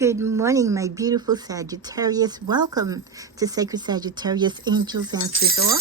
Good morning, my beautiful Sagittarius. Welcome to Sacred Sagittarius Angels Answers All.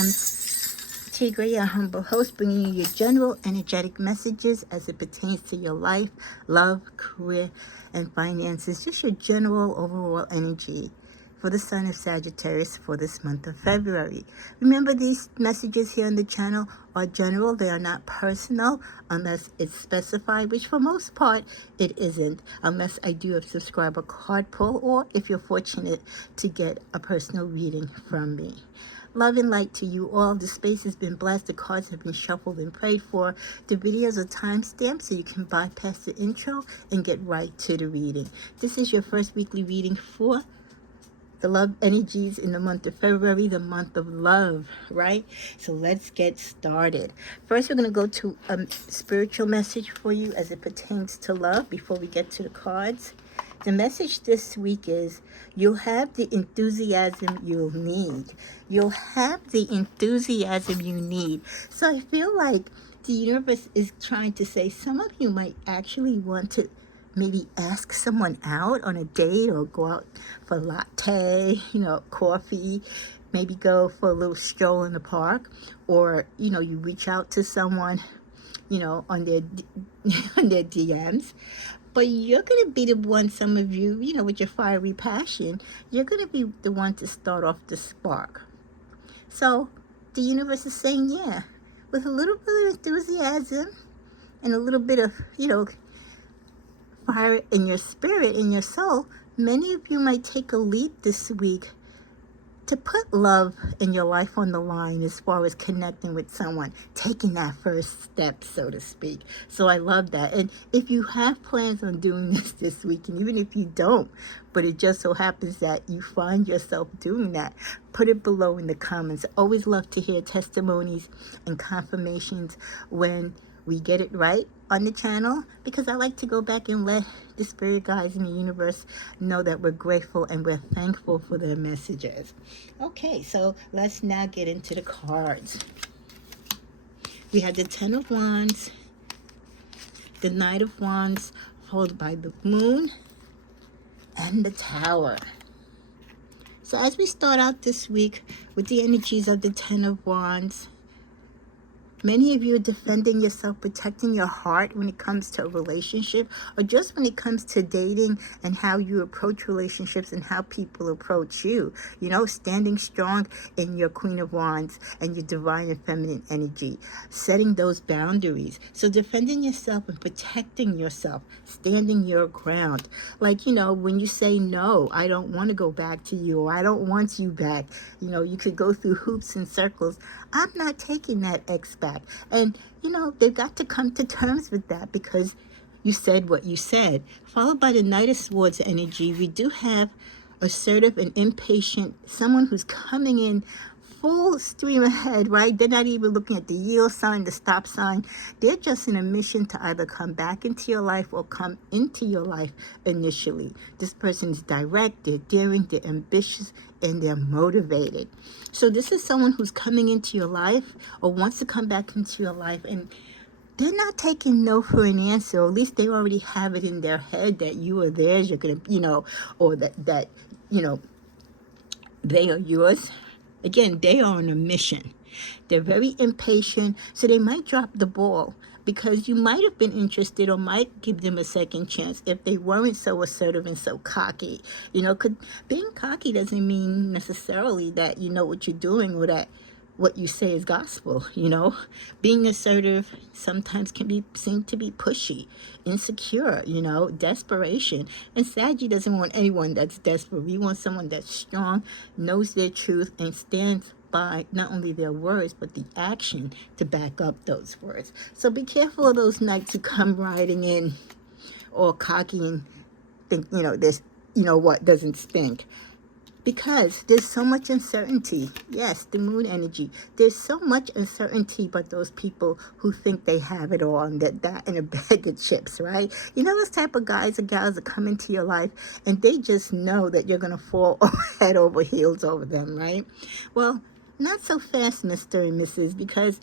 I'm Tigre, your humble host, bringing you your general energetic messages as it pertains to your life, love, career, and finances. Just your general overall energy for the sign of Sagittarius for this month of February. Remember, these messages here on the channel are general. They are not personal unless it's specified, which for most part it isn't, unless I do a subscriber card pull, or if you're fortunate to get a personal reading from me. Love and light to you all. The space has been blessed. The cards have been shuffled and prayed for. The videos are timestamped so you can bypass the intro and get right to the reading. This is your first weekly reading for the love energies in the month of February, the month of love, right? So let's get started. First, we're going to go to a spiritual message for you as it pertains to love before we get to the cards. The message this week is, you'll have the enthusiasm you'll need. You'll have the enthusiasm you need. So I feel like the universe is trying to say some of you might actually want to maybe ask someone out on a date, or go out for latte, coffee, maybe go for a little stroll in the park, or, you reach out to someone, on their on their DMs. But you're going to be the one, some of you, with your fiery passion, you're going to be the one to start off the spark. So the universe is saying, yeah, with a little bit of enthusiasm and a little bit of, fire in your spirit, in your soul, many of you might take a leap this week to put love in your life on the line as far as connecting with someone, taking that first step, so to speak. So I love that. And if you have plans on doing this week, and even if you don't, but it just so happens that you find yourself doing that, put it below in the comments. I always love to hear testimonies and confirmations when we get it right on the channel, because I like to go back and let the spirit guides in the universe know that we're grateful and we're thankful for their messages. Okay, so let's now get into the cards. We have the Ten of Wands, the Knight of Wands, followed by the Moon and the Tower. So as we start out this week with the energies of the Ten of Wands, many of you are defending yourself, protecting your heart when it comes to a relationship, or just when it comes to dating and how you approach relationships and how people approach you. Standing strong in your Queen of Wands and your divine and feminine energy, setting those boundaries. So defending yourself and protecting yourself, standing your ground. Like, when you say, no, I don't want to go back to you, or I don't want you back. You could go through hoops and circles. I'm not taking that ex back. And, they've got to come to terms with that, because you said what you said. Followed by the Knight of Swords energy, we do have assertive and impatient, someone who's coming in full stream ahead, right? They're not even looking at the yield sign, the stop sign. They're just in a mission to either come back into your life or come into your life initially. This person is direct, they're daring, they're ambitious, and they're motivated. So this is someone who's coming into your life or wants to come back into your life, and they're not taking no for an answer, or at least they already have it in their head that you are theirs, you're going to, or that they are yours. Again, they are on a mission. They're very impatient, so they might drop the ball, because you might have been interested or might give them a second chance if they weren't so assertive and so cocky. Being cocky doesn't mean necessarily that you know what you're doing, or that what you say is gospel. Being assertive sometimes can be seen to be pushy, insecure, desperation. And Saggy doesn't want anyone that's desperate. We want someone that's strong, knows their truth, and stands by not only their words but the action to back up those words. So be careful of those knights who come riding in all cocky and think this what doesn't stink, because there's so much uncertainty. Yes, the Moon energy. There's so much uncertainty about those people who think they have it all and that in a bag of chips, right? Those type of guys or gals that come into your life and they just know that you're going to fall head over heels over them, right? Well, not so fast, Mr. and Mrs., because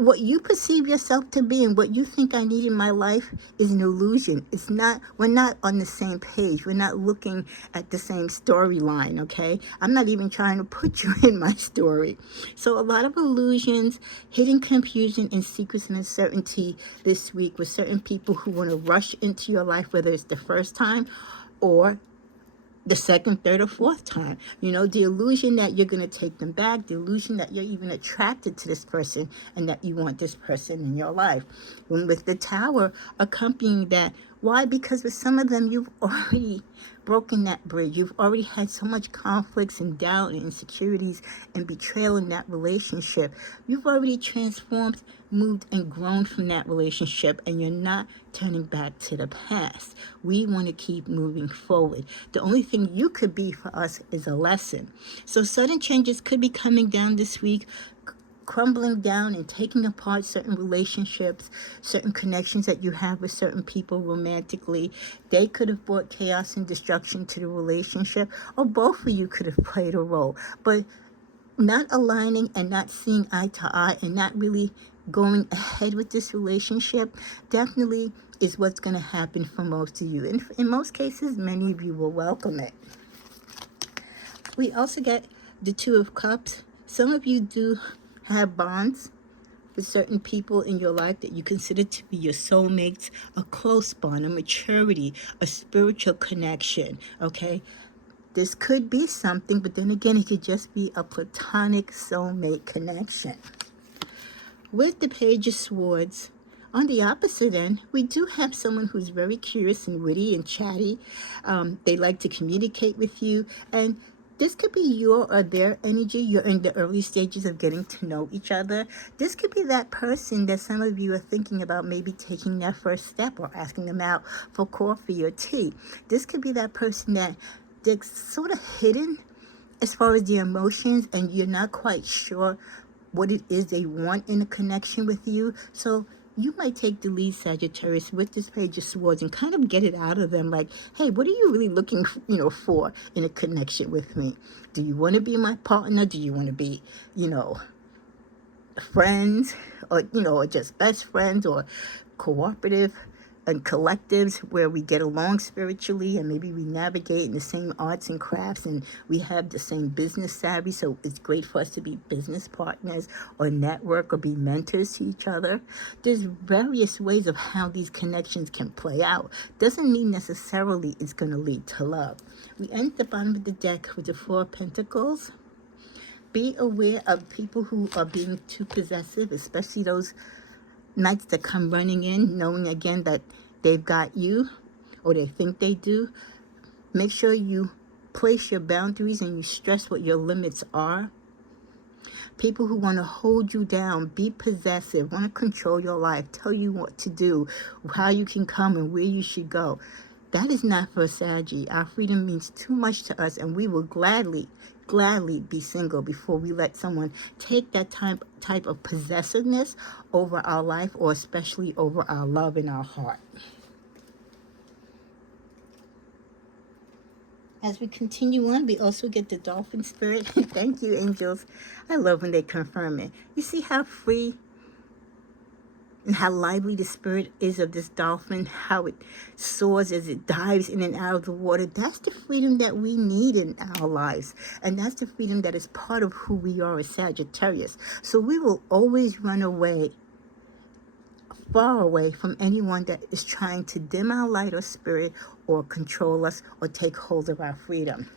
what you perceive yourself to be and what you think I need in my life is an illusion. It's not, we're not on the same page. We're not looking at the same storyline, okay? I'm not even trying to put you in my story. So a lot of illusions, hidden confusion, and secrets and uncertainty this week with certain people who want to rush into your life, whether it's the first time or the second, third, or fourth time. You know, the illusion that you're going to take them back, the illusion that you're even attracted to this person and that you want this person in your life. When with the Tower accompanying that, why? Because with some of them, you've already broken that bridge. You've already had so much conflicts and doubt and insecurities and betrayal in that relationship. You've already transformed, moved, and grown from that relationship, and you're not turning back to the past. We want to keep moving forward. The only thing you could be for us is a lesson. So sudden changes could be coming down this week, crumbling down and taking apart certain relationships, certain connections that you have with certain people romantically. They could have brought chaos and destruction to the relationship, or both of you could have played a role. But not aligning and not seeing eye to eye and not really going ahead with this relationship definitely is what's going to happen for most of you. And in most cases, many of you will welcome it. We also get the Two of Cups. Some of you do have bonds with certain people in your life that you consider to be your soulmates, a close bond, a maturity, a spiritual connection, okay? This could be something, but then again, it could just be a platonic soulmate connection. With the Page of Swords, on the opposite end, we do have someone who's very curious and witty and chatty. They like to communicate with you, and this could be your or their energy. You're in the early stages of getting to know each other. This could be that person that some of you are thinking about maybe taking their first step or asking them out for coffee or tea. This could be that person that they're sort of hidden as far as the emotions, and you're not quite sure what it is they want in a connection with you. So you might take the lead, Sagittarius, with this Page of Swords and kind of get it out of them like, hey, what are you really looking, for in a connection with me? Do you want to be my partner? Do you want to be, friends, or, or just best friends, or cooperative and collectives where we get along spiritually and maybe we navigate in the same arts and crafts and we have the same business savvy, so it's great for us to be business partners or network or be mentors to each other. There's various ways of how these connections can play out. Doesn't mean necessarily it's going to lead to love. We end at the bottom of the deck with the Four of Pentacles. Be aware of people who are being too possessive, especially those knights that come running in, knowing again that they've got you, or they think they do. Make sure you place your boundaries and you stress what your limits are. People who want to hold you down, be possessive, want to control your life, tell you what to do, how you can come and where you should go. That is not for a Saggy. Our freedom means too much to us, and we will gladly be single before we let someone take that type of possessiveness over our life, or especially over our love in our heart. As we continue on, we also get the Dolphin Spirit. Thank you, angels. I love when they confirm it. You see how free and how lively the spirit is of this dolphin, how it soars as it dives in and out of the water. That's the freedom that we need in our lives. And that's the freedom that is part of who we are as Sagittarius. So we will always run away, far away from anyone that is trying to dim our light or spirit or control us or take hold of our freedom.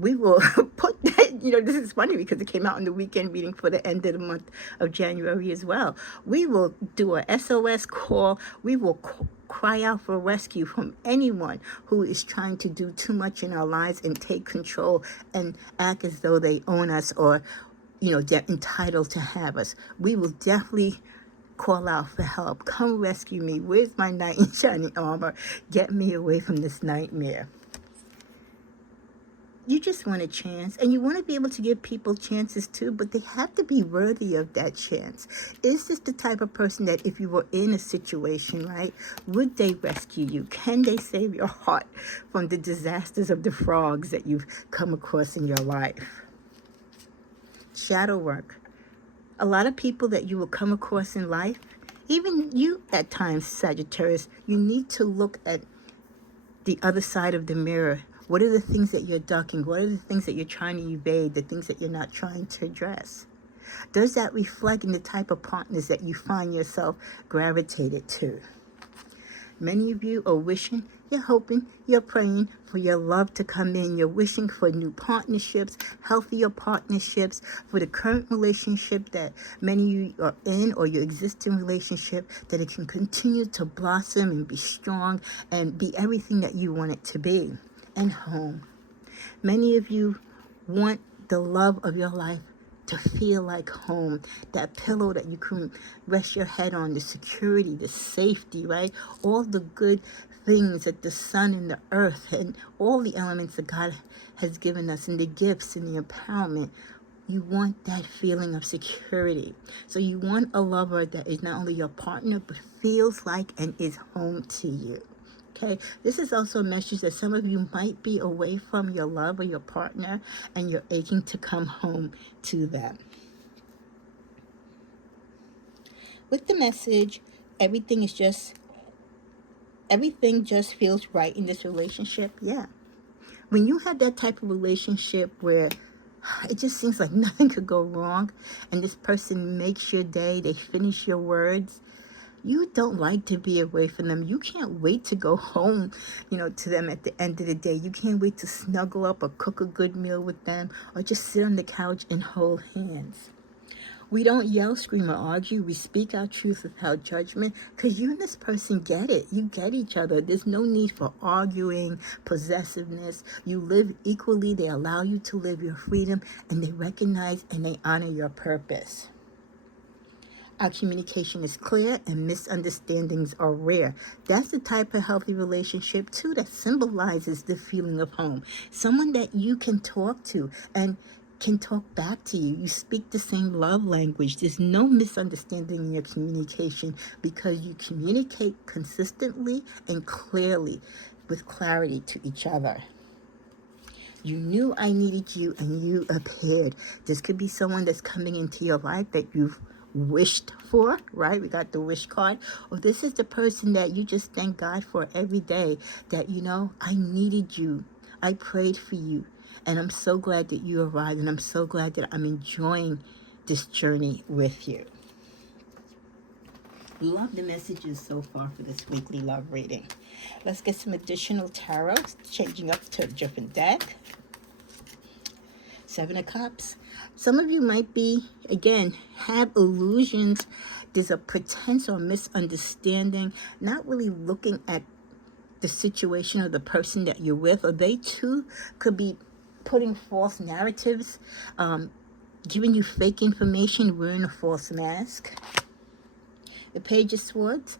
We will put that, this is funny because it came out in the weekend reading for the end of the month of January as well. We will do a SOS call. We will cry out for rescue from anyone who is trying to do too much in our lives and take control and act as though they own us, or, they're entitled to have us. We will definitely call out for help. Come rescue me. Where's my knight in shining armor? Get me away from this nightmare. You just want a chance, and you want to be able to give people chances too, but they have to be worthy of that chance. Is this the type of person that if you were in a situation, right, would they rescue you? Can they save your heart from the disasters of the frogs that you've come across in your life? Shadow work. A lot of people that you will come across in life, even you at times, Sagittarius, you need to look at the other side of the mirror. What are the things that you're ducking? What are the things that you're trying to evade? The things that you're not trying to address? Does that reflect in the type of partners that you find yourself gravitated to? Many of you are wishing, you're hoping, you're praying for your love to come in. You're wishing for new partnerships, healthier partnerships, for the current relationship that many of you are in, or your existing relationship, that it can continue to blossom and be strong and be everything that you want it to be. And home. Many of you want the love of your life to feel like home, that pillow that you can rest your head on, the security, the safety, right? All the good things that the sun and the earth and all the elements that God has given us, and the gifts and the empowerment. You want that feeling of security. So you want a lover that is not only your partner, but feels like and is home to you. Okay, this is also a message that some of you might be away from your love or your partner, and you're aching to come home to them. With the message, everything just feels right in this relationship. Yeah. When you have that type of relationship where it just seems like nothing could go wrong, and this person makes your day, they finish your words, you don't like to be away from them. You can't wait to go home, to them at the end of the day. You can't wait to snuggle up or cook a good meal with them, or just sit on the couch and hold hands. We don't yell, scream, or argue. We speak our truth without judgment, because you and this person get it. You get each other. There's no need for arguing, possessiveness. You live equally. They allow you to live your freedom, and they recognize and they honor your purpose. Our communication is clear and misunderstandings are rare. That's the type of healthy relationship, too, that symbolizes the feeling of home. Someone that you can talk to and can talk back to you. You speak the same love language. There's no misunderstanding in your communication, because you communicate consistently and clearly with clarity to each other. You knew I needed you, and you appeared. This could be someone that's coming into your life that you've wished for, right? We got the wish card. Or this is the person that you just thank God for every day, that, I needed you. I prayed for you. And I'm so glad that you arrived. And I'm so glad that I'm enjoying this journey with you. Love the messages so far for this weekly love reading. Let's get some additional tarot, changing up to a different deck. 7 of Cups. Some of you might be, again, have illusions. There's a pretense or misunderstanding, not really looking at the situation or the person that you're with, or they too could be putting false narratives, giving you fake information, wearing a false mask. The Page of Swords.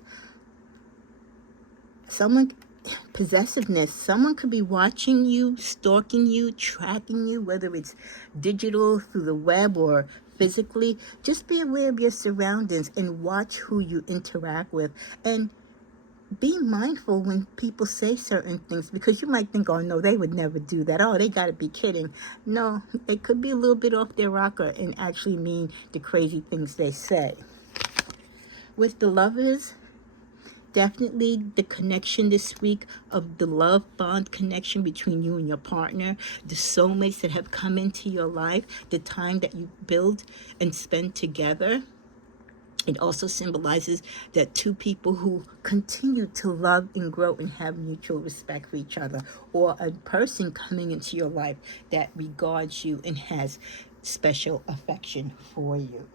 Possessiveness. Someone could be watching you, stalking you, tracking you, whether it's digital, through the web, or physically. Just be aware of your surroundings and watch who you interact with. And be mindful when people say certain things, because you might think, oh no, they would never do that. Oh, they got to be kidding. No, it could be a little bit off their rocker and actually mean the crazy things they say. With the Lovers, definitely the connection this week of the love bond connection between you and your partner, the soulmates that have come into your life, the time that you build and spend together. It also symbolizes that two people who continue to love and grow and have mutual respect for each other, or a person coming into your life that regards you and has special affection for you.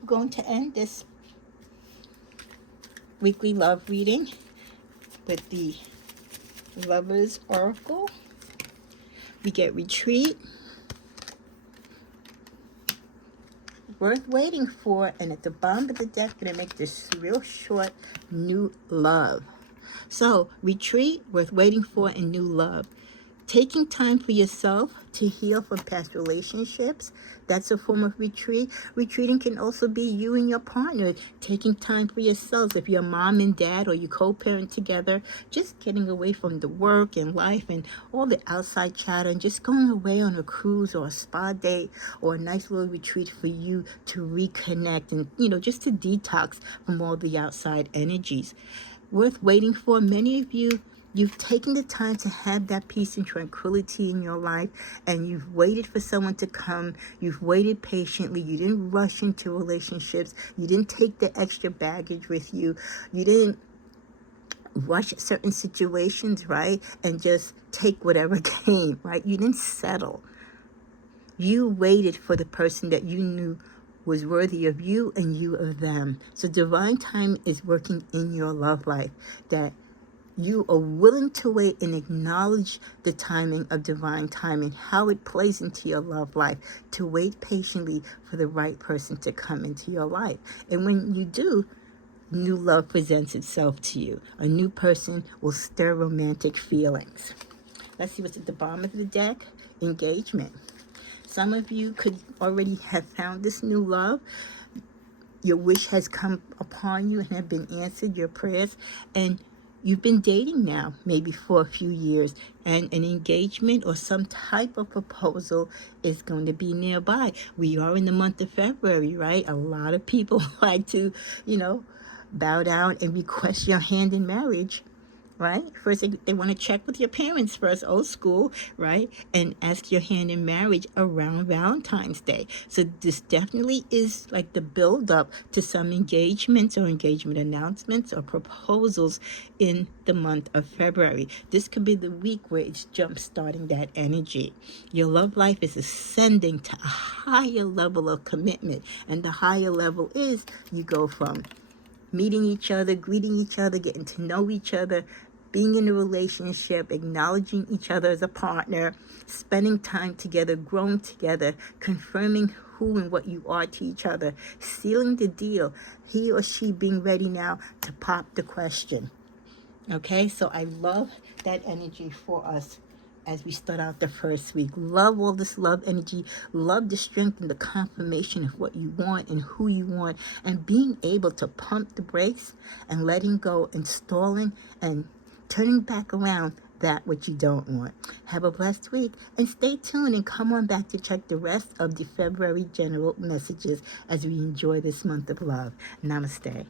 I'm going to end this weekly love reading with the Lovers Oracle. We get Retreat, Worth Waiting For, and at the bottom of the deck, I'm going to make this real short, New Love. So, Retreat, Worth Waiting For, and New Love. Taking time for yourself to heal from past relationships, that's a form of retreat. Retreating can also be you and your partner taking time for yourselves. If you're mom and dad or you co-parent together, just getting away from the work and life and all the outside chatter and just going away on a cruise or a spa date or a nice little retreat for you to reconnect and, just to detox from all the outside energies. Worth waiting for. Many of you, you've taken the time to have that peace and tranquility in your life, and you've waited for someone to come. You've waited patiently. You didn't rush into relationships. You didn't take the extra baggage with you. You didn't rush certain situations, right? And just take whatever came, right? You didn't settle. You waited for the person that you knew was worthy of you and you of them. So divine time is working in your love life, that you are willing to wait and acknowledge the timing of divine timing, how it plays into your love life, to wait patiently for the right person to come into your life. And when you do, new love presents itself to you. A new person will stir romantic feelings. Let's see what's at the bottom of the deck. Engagement. Some of you could already have found this new love. Your wish has come upon you and have been answered, your prayers, and you've been dating now, maybe for a few years, and an engagement or some type of proposal is going to be nearby. We are in the month of February, right? A lot of people like to, bow down and request your hand in marriage. Right? First, they want to check with your parents first, old school, right? And ask your hand in marriage around Valentine's Day. So this definitely is like the build up to some engagements or engagement announcements or proposals in the month of February. This could be the week where it's jump starting that energy. Your love life is ascending to a higher level of commitment. And the higher level is you go from meeting each other, greeting each other, getting to know each other, being in a relationship, acknowledging each other as a partner, spending time together, growing together, confirming who and what you are to each other, sealing the deal, he or she being ready now to pop the question. Okay, so I love that energy for us as we start out the first week. Love all this love energy. Love the strength and the confirmation of what you want and who you want, and being able to pump the brakes and letting go and stalling and turning back around that which you don't want. Have a blessed week and stay tuned and come on back to check the rest of the February general messages as we enjoy this month of love. Namaste.